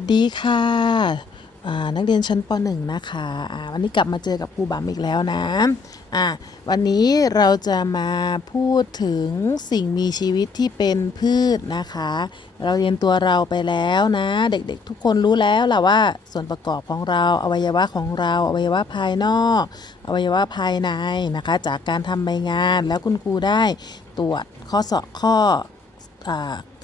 สดีค่ะนักเรียนชั้นป .1 นะคะอ่าวันนี้กลับมาเจอกับครูบัมอีกแล้วนะอ่าวันนี้เราจะมาพูดถึงสิ่งมีชีวิตที่เป็นพืชนะคะ เราเรียนตัวเราไปแล้วนะ เด็กๆทุกคนรู้แล้วล่ะว่าส่วนประกอบของเราอวัยวะของเรา อวัยวะภายนอก อวัยวะภายในนะคะ จากการทำใบงานแล้วคุณครูได้ตรวจข้อสอบข้อ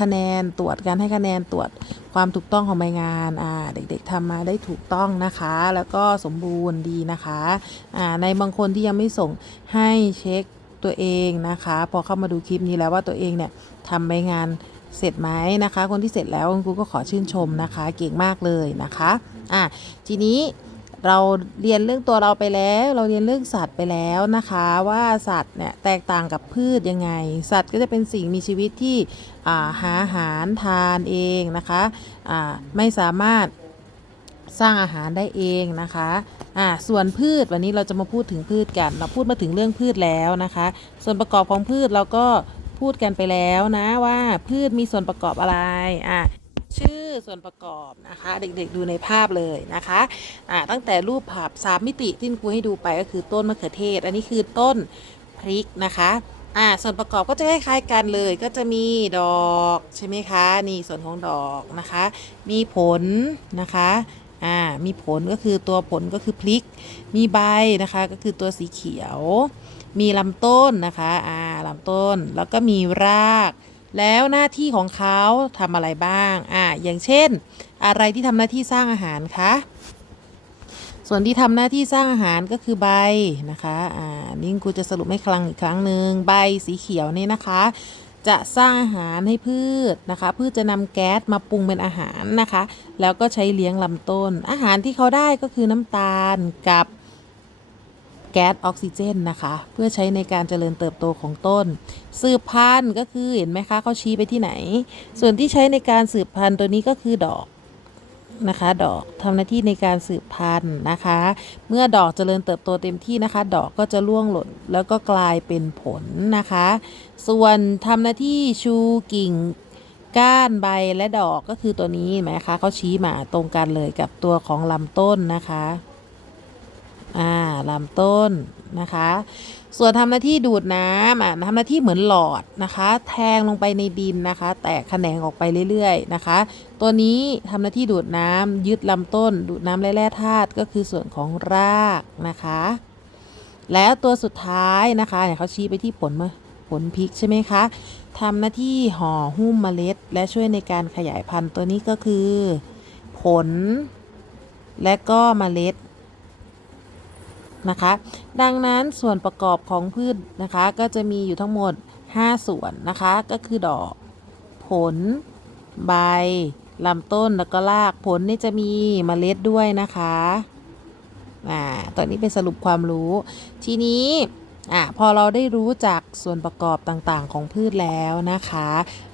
คะแนนตรวจการให้คะแนนตรวจ ความถูกต้องของใบงานอ่าเด็กๆทำมาได้ถูกต้องนะคะ แล้วก็สมบูรณ์ดีนะคะอ่าในบางคนที่ยังไม่ส่งให้เช็คตัวเองนะคะ พอเข้ามาดูคลิปนี้แล้วว่าตัวเองเนี่ยทำใบงานเสร็จไหมนะคะ คนที่เสร็จแล้วคุณครูก็ขอชื่นชมนะคะ เก่งมากเลยนะคะอะทีนี้ เราเรียนเรื่องตัวเราไปแล้ว เราเรียนเรื่องสัตว์ไปแล้วนะคะ ว่าสัตว์เนี่ยแตกต่างกับพืชยังไง สัตว์ก็จะเป็นสิ่งมีชีวิตที่าหาอาหารทานเองนะคะไม่สามารถสร้างอาหารได้เองนะคะอ่าส่วนพืชวันนี้เราจะมาพูดถึงพืชกัน เราพูดมาถึงเรื่องพืชแล้วนะคะ ส่วนประกอบของพืชเราก็พูดกันไปแล้วนะว่าพืชมีส่วนประกอบอะไรอ่า ชื่อส่วนประกอบนะคะ เด็กๆดูในภาพเลยนะคะอ่าตั้งแต่รูปภาพสามมิติที่ครูให้ดูไปก็คือต้นมะเขือเทศ อันนี้คือต้นพริกนะคะอ่าส่วนประกอบก็จะคล้ายๆกันเลยก็จะมีดอกใช่ไหมคะนี่ส่วนของดอกนะคะ มีผลนะคะอ่ามีผลก็คือตัวผลก็คือพลิก มีใบนะคะก็คือตัวสีเขียว มีลำต้นนะคะอ่าลำต้นแล้วก็มีราก แล้วหน้าที่ของเขาทำอะไรบ้างอ่าอย่างเช่น อะไรที่ทำหน้าที่สร้างอาหารคะส่วนที่ทำหน้าที่สร้างอาหารก็คือใบนะคะอ่านี่ครูจะสรุปให้ครั้งอีกครั้งหนึ่งใบสีเขียวนี่นะคะ จะสร้างอาหารให้พืชนะคะ พืชจะนำแก๊สมาปรุงเป็นอาหารนะคะ แล้วก็ใช้เลี้ยงลำต้น อาหารที่เขาได้ก็คือน้ำตาลกับ แก๊สออกซิเจนนะคะ เพื่อใช้ในการเจริญเติบโตของต้น สืบพันธุ์ก็คือเห็นไหมคะเขาชี้ไปที่ไหน ส่วนที่ใช้ในการสืบพันธุ์ตัวนี้ก็คือดอกนะคะ ดอกทำหน้าที่ในการสืบพันธุ์นะคะ เมื่อดอกเจริญเติบโตเต็มที่นะคะ ดอกก็จะร่วงหล่นแล้วก็กลายเป็นผลนะคะ ส่วนทำหน้าที่ชูกิ่งก้านใบและดอกก็คือตัวนี้เห็นไหมคะเขาชี้มาตรงกันเลยกับตัวของลำต้นนะคะ อ่าลำต้นนะคะ ส่วนทำหน้าที่ดูดน้ำอะทำหน้าที่เหมือนหลอดนะคะ แทงลงไปในดินนะคะ แตกแขนงออกไปเรื่อยๆนะคะ ตัวนี้ทำหน้าที่ดูดน้ำยึดลำต้น ดูดน้ำและแร่ธาตุก็คือส่วนของรากนะคะ แล้วตัวสุดท้ายนะคะเนี่ยเขาชี้ไปที่ผลมะผลพริกใช่ไหมคะทำหน้าที่ห่อหุ้มเมล็ด และช่วยในการขยายพันธุ์ตัวนี้ก็คือ ผล และก็เมล็ด นะคะ ดังนั้นส่วนประกอบของพืชนะคะ ก็จะมีอยู่ทั้งหมด 5 ส่วนนะคะ ก็คือดอก ผล ใบลำต้นแล้วก็รากผลนี่จะมีเมล็ดด้วยนะคะอ่าตอนนี้เป็นสรุปความรู้ ทีนี้ อ่าพอเราได้รู้จักส่วนประกอบต่างๆ ของพืชแล้วนะคะ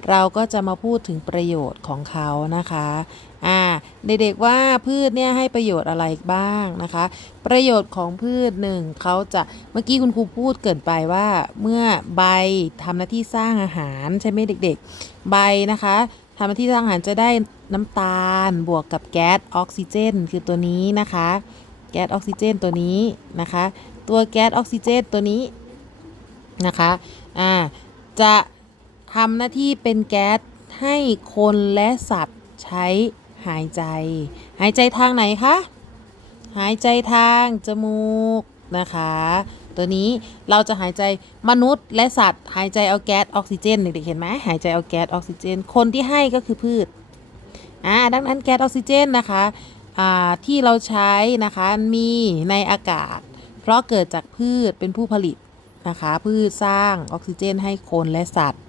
เราก็จะมาพูดถึงประโยชน์ของเขานะคะอ่าเด็กๆว่าพืชเนี่ยให้ประโยชน์อะไรบ้างนะคะ ประโยชน์ของพืชหนึ่งเขาจะเมื่อกี้คุณครูพูดเกินไปว่า เมื่อใบทำหน้าที่สร้างอาหารใช่ไหมเด็ก ๆ ใบนะคะทำหน้าที่สร้างอาหารจะได้น้ำตาลบวกกับแก๊สออกซิเจน คือตัวนี้นะคะ แก๊สออกซิเจนตัวนี้นะคะ ตัวแก๊สออกซิเจนตัวนี้นะคะอ่าจะทำหน้าที่เป็นแก๊สให้คนและสัตว์ใช้หายใจ หายใจทางไหนคะหายใจทางจมูกนะคะ ตัวนี้เราจะหายใจมนุษย์และสัตว์ หายใจเอาแก๊สออกซิเจนเด็กๆเห็นไหมหายใจเอาแก๊สออกซิเจน คนที่ให้ก็คือพืชอ่าดังนั้นแก๊สออกซิเจนนะคะอ่าที่เราใช้นะคะมีในอากาศ ราะเกิดจากพืชเป็นผู้ผลิตนะคะ พืชสร้างออกซิเจนให้คนและสัตว์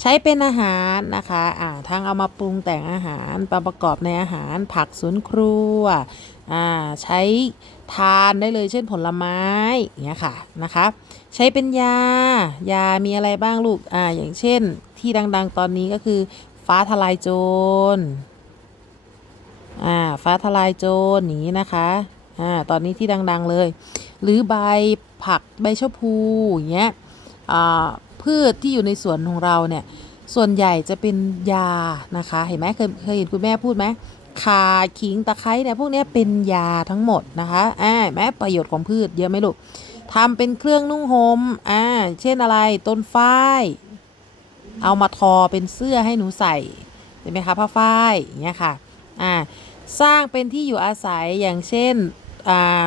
ใช้เป็นอาหารนะคะอ่าทั้งเอามาปรุงแต่งอาหารประกอบในอาหารผักสวนครัวอ่าใช้ทานได้เลยเช่นผลไม้อย่างเงี้ยค่ะนะคะ ใช้เป็นยายามีอะไรบ้างลูกอ่าอย่างเช่นที่ดัง ๆ ตอนนี้ก็คือ ฟ้าทลายโจรอ่าฟ้าทลายโจรอย่างนี้นะคะอ่าตอนนี้ที่ดัง ๆเลย หรือใบผักใบชะพูอย่างเงี้ยพืชที่อยู่ในสวนของเราเนี่ยส่วนใหญ่จะเป็นยานะคะ เห็นไหมเคยเคยเห็นคุณแม่พูดไหมข่าขิงตะไคร้เนี่ยพวกเนี้ยเป็นยาทั้งหมดนะคะอ่าแม้ประโยชน์ของพืชเยอะไหมลูกทำเป็นเครื่องนุ่งห่มอ่าเช่นอะไรต้นฝ้ายเอามาทอเป็นเสื้อให้หนูใส่ใช่ไหมคะผ้าฝ้ายอย่างเงี้ยค่ะอ่าสร้างเป็นที่อยู่อาศัยอย่างเช่นอ่า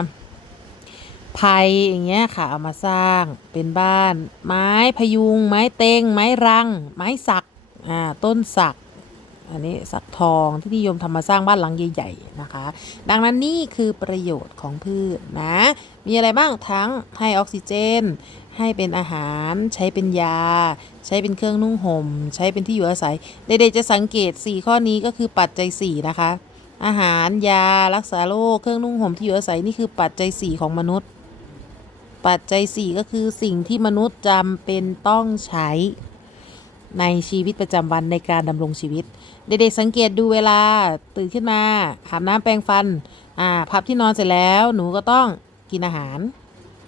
ไผ่อย่างเงี้ยค่ะ เอามาสร้างเป็นบ้าน ไม้พยุง ไม้เต็ง ไม้รัง ไม้สักอ่าต้นสัก อันนี้สักทองที่นิยมทำมาสร้างบ้านหลังใหญ่ๆนะคะ ดังนั้นนี่คือประโยชน์ของพืชนะ มีอะไรบ้างทั้งให้ออกซิเจน ให้เป็นอาหารใช้เป็นยา ใช้เป็นเครื่องนุ่งห่ม ใช้เป็นที่อยู่อาศัยเด็กๆจะสังเกต 4 ข้อนี้ก็คือปัจจัย 4 นะคะ อาหารยารักษาโรคเครื่องนุ่งห่มที่อยู่อาศัยนี่คือปัจจัย 4 ของมนุษย์ ปัจจัย 4 ก็คือสิ่งที่มนุษย์จำเป็นต้องใช้ ในชีวิตประจำวันในการดำรงชีวิต เด็กๆสังเกตดูเวลาตื่นขึ้นมาอาบน้ำแปรงฟันอ่าพับที่นอนเสร็จแล้ว หนูก็ต้องกินอาหาร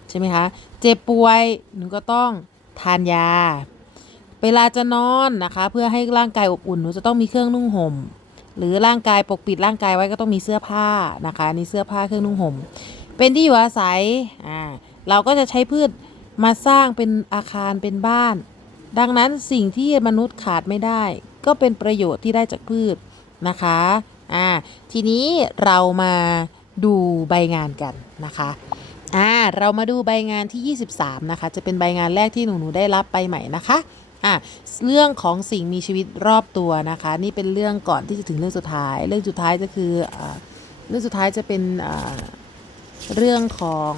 ใช่ไหมคะเจ็บป่วยหนูก็ต้องทานยา เวลาจะนอนนะคะ เพื่อให้ร่างกายอบอุ่นหนูจะต้องมีเครื่องนุ่งห่มหรือร่างกายปกปิดร่างกายไว้ก็ต้องมีเสื้อผ้านะคะนี่เสื้อผ้าเครื่องนุ่งห่ม เป็นที่อยู่อาศัยอ่า เราก็จะใช้พืชมาสร้างเป็นอาคารเป็นบ้าน ดังนั้นสิ่งที่มนุษย์ขาดไม่ได้ ก็เป็นประโยชน์ที่ได้จากพืชนะคะอ่าทีนี้เรามาดูใบงานกันนะคะอ่าเรามาดูใบงานที่ 23 นะคะ จะเป็นใบงานแรกที่หนูหนูได้รับไปใหม่นะคะอ่าเรื่องของสิ่งมีชีวิตรอบตัวนะคะ นี่เป็นเรื่องก่อนที่จะถึงเรื่องสุดท้าย เรื่องสุดท้ายก็คืออเรื่องสุดท้ายจะเป็นเรื่องของ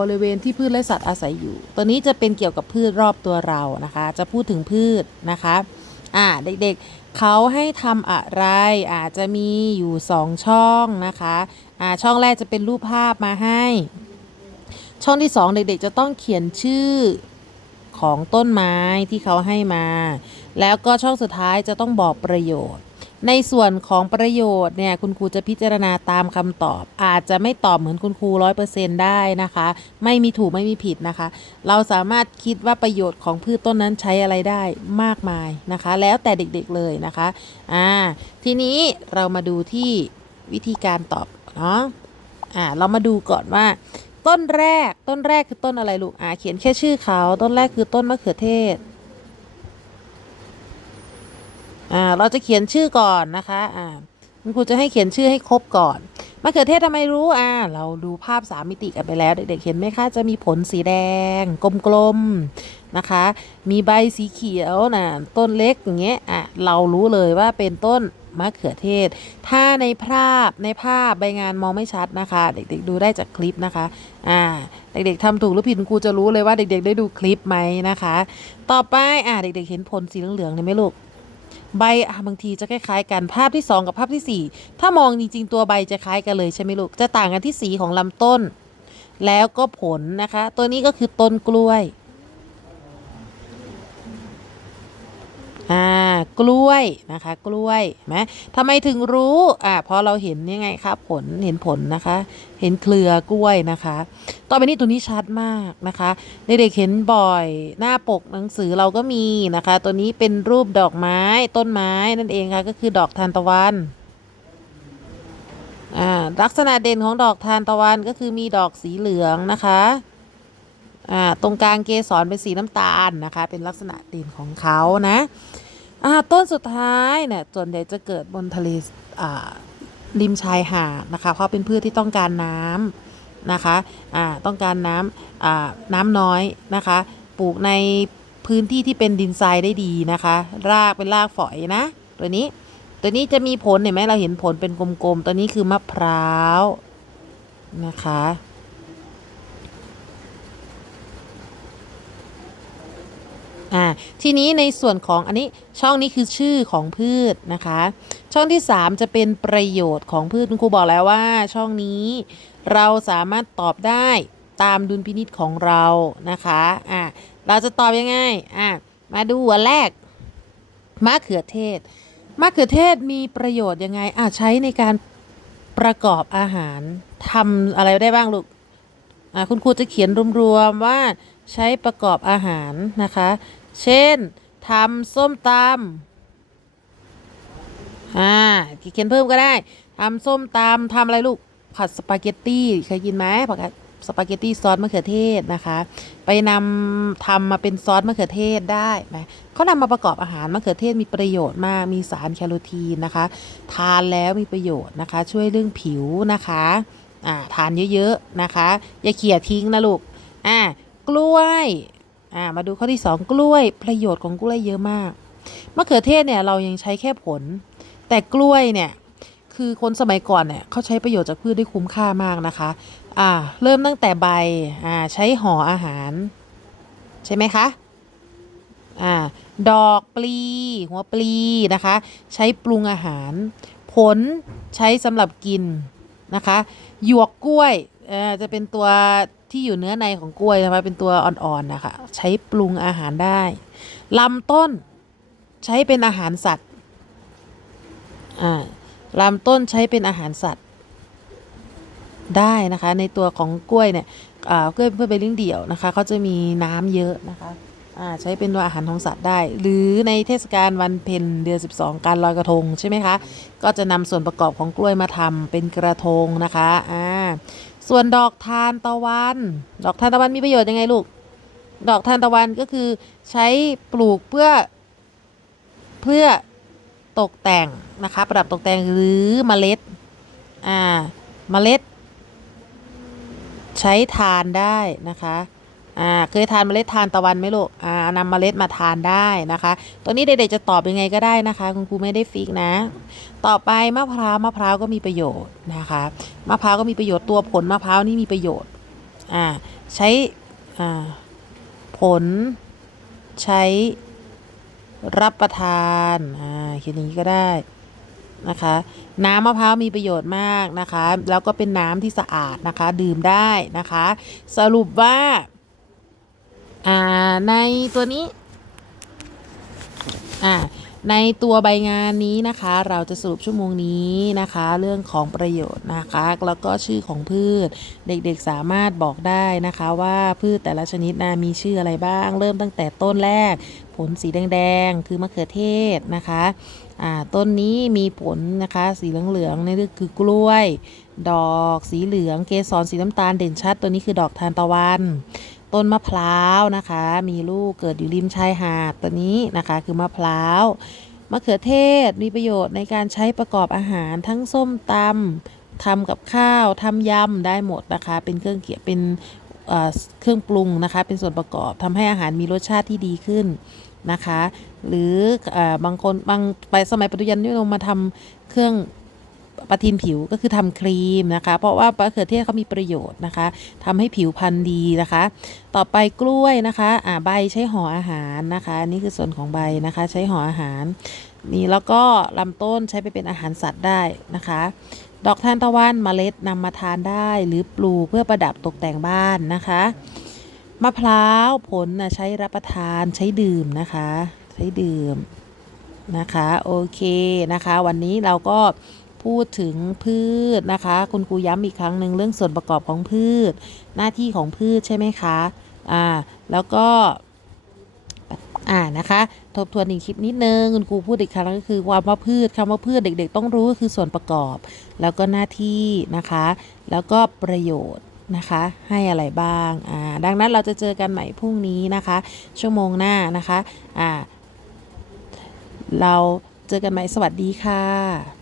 บริเวณที่พืชและสัตว์อาศัยอยู่ ตัวนี้จะเป็นเกี่ยวกับพืชรอบตัวเรานะคะ จะพูดถึงพืชนะคะอ่าเด็กๆเขาให้ทำอะไรอาจจะมีอยู่2ช่องนะคะอ่าช่องแรกจะเป็นรูปภาพมาให้ ช่องที่2เด็กๆ จะต้องเขียนชื่อของต้นไม้ที่เขาให้มา แล้วก็ช่องสุดท้ายจะต้องบอกประโยชน์ ในส่วนของประโยชน์เนี่ยคุณครูจะพิจารณาตามคำตอบ อาจจะไม่ตอบเหมือนคุณครูร้อยเปอร์เซ็นได้นะคะ ไม่มีถูกไม่มีผิดนะคะ เราสามารถคิดว่าประโยชน์ของพืชต้นนั้นใช้อะไรได้มากมายนะคะ แล้วแต่เด็กๆเลยนะคะอ่าทีนี้เรามาดูที่วิธีการตอบเนาะอ่าเรามาดูก่อนว่า ต้นแรกต้นแรกคือต้นอะไรลูกอ่าเขียนแค่ชื่อเขาต้นแรกคือต้นมะเขือเทศ อ่าเราจะเขียนชื่อก่อนนะคะอ่าคุณครูจะให้เขียนชื่อให้ครบก่อนมะเขือเทศทำไมรู้อ่าเราดูภาพสามมิติกันไปแล้ว เด็กๆเห็นไหมคะจะมีผลสีแดง กลมๆนะคะ มีใบสีเขียวนะต้นเล็กอย่างเงี้ยอะเรารู้เลยว่าเป็นต้นมะเขือเทศ ถ้าในภาพในภาพใบงานมองไม่ชัดนะคะ เด็กๆดูได้จากคลิปนะคะอ่าเด็กๆทำถูกหรือผิดครูจะรู้เลยว่าเด็กๆได้ดูคลิปไหมนะคะ ต่อไปอ่าเด็กๆเห็นผลสีเหลืองๆเนี่ยไหมลูก ใบบางทีจะคล้ายๆกันภาพที่ 2 กับภาพทีสี่ 4 ถ้ามองจริงๆตัวใบจะคล้ายกันเลยใช่ไหมลูกจะต่างกันที่สีของลำต้น แล้วก็ผลนะคะ ตัวนี้ก็คือต้นกล้วย อ่ากล้วยนะคะ กล้วยไหมทำไมถึงรู้อ่าพอเราเห็นยังไงครับผลเห็นผลนะคะ เห็นเครือกล้วยนะคะ ต่อไปนี้ตัวนี้ชัดมากนะคะเด็กๆเห็นบ่อยหน้าปกหนังสือเราก็มีนะคะ ตัวนี้เป็นรูปดอกไม้ต้นไม้นั่นเองค่ะก็คือดอกทานตะวันอ่าลักษณะเด่นของดอกทานตะวันก็คือมีดอกสีเหลืองนะคะอ่าตรงกลางเกสรเป็นสีน้ำตาลนะคะ เป็นลักษณะเด่นของเขานะ อ่าต้นสุดท้ายเนี่ยส่วนใหญ่จะเกิดบนทะเลอ่าริมชายหาดนะคะ เพราะเป็นพืชที่ต้องการน้ำนะคะอ่าต้องการน้ำอ่าน้ำน้อยนะคะ ปลูกในพื้นที่ที่เป็นดินทรายได้ดีนะคะ รากเป็นรากฝอยนะ ตัวนี้ตัวนี้จะมีผลเห็นไหมเราเห็นผลเป็นกลมๆ ตัวนี้คือมะพร้าวนะคะ อ่าทีนี้ในส่วนของอันนี้ช่องนี้คือชื่อของพืชนะคะ ช่องที่ 3 จะเป็นประโยชน์ของพืชคุณครูบอกแล้วว่า ช่องนี้เราสามารถตอบได้ตามดุลพินิษของเรานะคะอ่าเราจะตอบยังไงอ่ามาดูอันแรกมะเขือเทศมะเขือเทศมีประโยชน์ยังไงอ่าใช้ในการประกอบอาหารทำอะไรได้บ้างลูกอ่าคุณครูจะเขียนรวมๆว่า ใช้ประกอบอาหารนะคะ เช่นทำส้มตำอ่าเขียนเพิ่มก็ได้ทำส้มตำทำอะไรลูกผัดสปาเกตตี้เคยกินไหมผัดสปาเกตตี้ซอสมะเขือเทศนะคะ ไปนำทำมาเป็นซอสมะเขือเทศได้ไหมเขานำมาประกอบอาหารมะเขือเทศมีประโยชน์มาก มีสารแคโรทีนนะคะ ทานแล้วมีประโยชน์นะคะ ช่วยเรื่องผิวนะคะ อ่าทานเยอะๆนะคะ อย่าเขี่ยทิ้งนะลูก อ่า กล้วยอ่ามาดูข้อที่สองกล้วยประโยชน์ของกล้วยเยอะมากมะเขือเทศเนี่ยเรายังใช้แค่ผล แต่กล้วยเนี่ยคือคนสมัยก่อนเนี่ยเขาใช้ประโยชน์จากพืชได้คุ้มค่ามากนะคะอ่าเริ่มตั้งแต่ใบอ่าใช้ห่ออาหาร ใช่ไหมคะอ่าดอกปลีหัวปลีนะคะ ใช้ปรุงอาหาร ผลใช้สำหรับกินนะคะ หยวกกล้วยอ่อจะเป็นตัว ที่อยู่เนื้อในของกล้วยนะคะเป็นตัวอ่อนๆนะคะใช้ปรุงอาหารได้ลำต้นใช้เป็นอาหารสัตว์อ่าลำต้นใช้เป็นอาหารสัตว์ได้นะคะ ในตัวของกล้วยเนี่ยอ่ากล้วยเพื่อไปเลี้ยงเดี่ยวนะคะเขาจะมีน้ำเยอะนะคะอ่าใช้เป็นตัวอาหารของสัตว์ได้ หรือในเทศกาลวันเพ็ญเดือน 12 การลอยกระทงใช่ไหมคะ ก็จะนำส่วนประกอบของกล้วยมาทำเป็นกระทงนะคะอ่า ส่วนดอกทานตะวัน ดอกทานตะวันมีประโยชน์ยังไงลูก ดอกทานตะวันก็คือใช้ปลูกเพื่อ เพื่อตกแต่งนะคะ ประดับตกแต่งหรือเมล็ด อ่า เมล็ด ใช้ทานได้นะคะ อ่าเคยทานเมล็ดทานตะวันไหมลูกอ่านำเมล็ดมาทานได้นะคะ ตัวนี้เด็กๆจะตอบยังไงก็ได้นะคะ คุณครูไม่ได้ฟิกนะ ต่อไปมะพร้าวมะพร้าวก็มีประโยชน์นะคะมะพร้าวก็มีประโยชน์ตัวผลมะพร้าวนี่มีประโยชน์อ่าใช้อ่าผลใช้รับประทานอ่าเขียนอย่างนี้ก็ได้นะคะ น้ำมะพร้าวมีประโยชน์มากนะคะ แล้วก็เป็นน้ำที่สะอาดนะคะ ดื่มได้นะคะ สรุปว่า อ่าในตัวนี้อ่าในตัวใบงานนี้นะคะ เราจะสรุปชั่วโมงนี้นะคะ เรื่องของประโยชน์นะคะ แล้วก็ชื่อของพืช เด็กๆสามารถบอกได้นะคะว่าพืชแต่ละชนิดนะมีชื่ออะไรบ้าง เริ่มตั้งแต่ต้นแรก ผลสีแดงๆคือมะเขือเทศนะคะต้นนี้มีผลนะคะ สีเหลืองๆนี่คือกล้วย ดอกสีเหลือง เกสรสีน้ำตาลเด่นชัด ตัวนี้คือดอกทานตะวัน ต้นมะพร้าวนะคะ มีลูกเกิดอยู่ริมชายหาดตัวนี้นะคะ คือมะพร้าวมะเขือเทศมีประโยชน์ในการใช้ประกอบอาหารทั้งส้มตำทำกับข้าวทำยำได้หมดนะคะ เป็นเครื่องเคียเป็นเครื่องปรุงนะคะ เป็นส่วนประกอบทำให้อาหารมีรสชาติที่ดีขึ้นนะคะ หรือออบางคนบางไปสมัยปัจจุบันนิยมมาทำเครื่อง ปะทินผิวก็คือทำครีมนะคะ เพราะว่ามะเขือเทศเขามีประโยชน์นะคะทำให้ผิวพรรณดีนะคะ ต่อไปกล้วยนะคะอ่าใบใช้ห่ออาหารนะคะ นี่คือส่วนของใบนะคะ ใช้ห่ออาหาร นี่แล้วก็ลำต้นใช้ไปเป็นอาหารสัตว์ได้นะคะ ดอกทานตะวันเมล็ดนำมาทานได้หรือปลูกเพื่อประดับตกแต่งบ้านนะคะมะพร้าวผลนะใช้รับประทานใช้ดื่มนะคะ ใช้ดื่มนะคะ โอเคนะคะ วันนี้เราก็ พูดถึงพืชนะคะ คุณครูย้ำอีกครั้งหนึ่งเรื่องส่วนประกอบของพืช หน้าที่ของพืชใช่ไหมคะอ่าแล้วก็อ่านะคะทบทวนอีกคลิปนิดนึงคุณครูพูดอีกครั้งก็คือความว่าพืชคำว่าพืชเด็ก ๆ ต้องรู้ก็คือส่วนประกอบ แล้วก็หน้าที่นะคะ แล้วก็ประโยชน์นะคะให้อะไรบ้างอ่าดังนั้นเราจะเจอกันใหม่พรุ่งนี้นะคะ ชั่วโมงหน้านะคะอ่าเราเจอกันใหม่สวัสดีค่ะ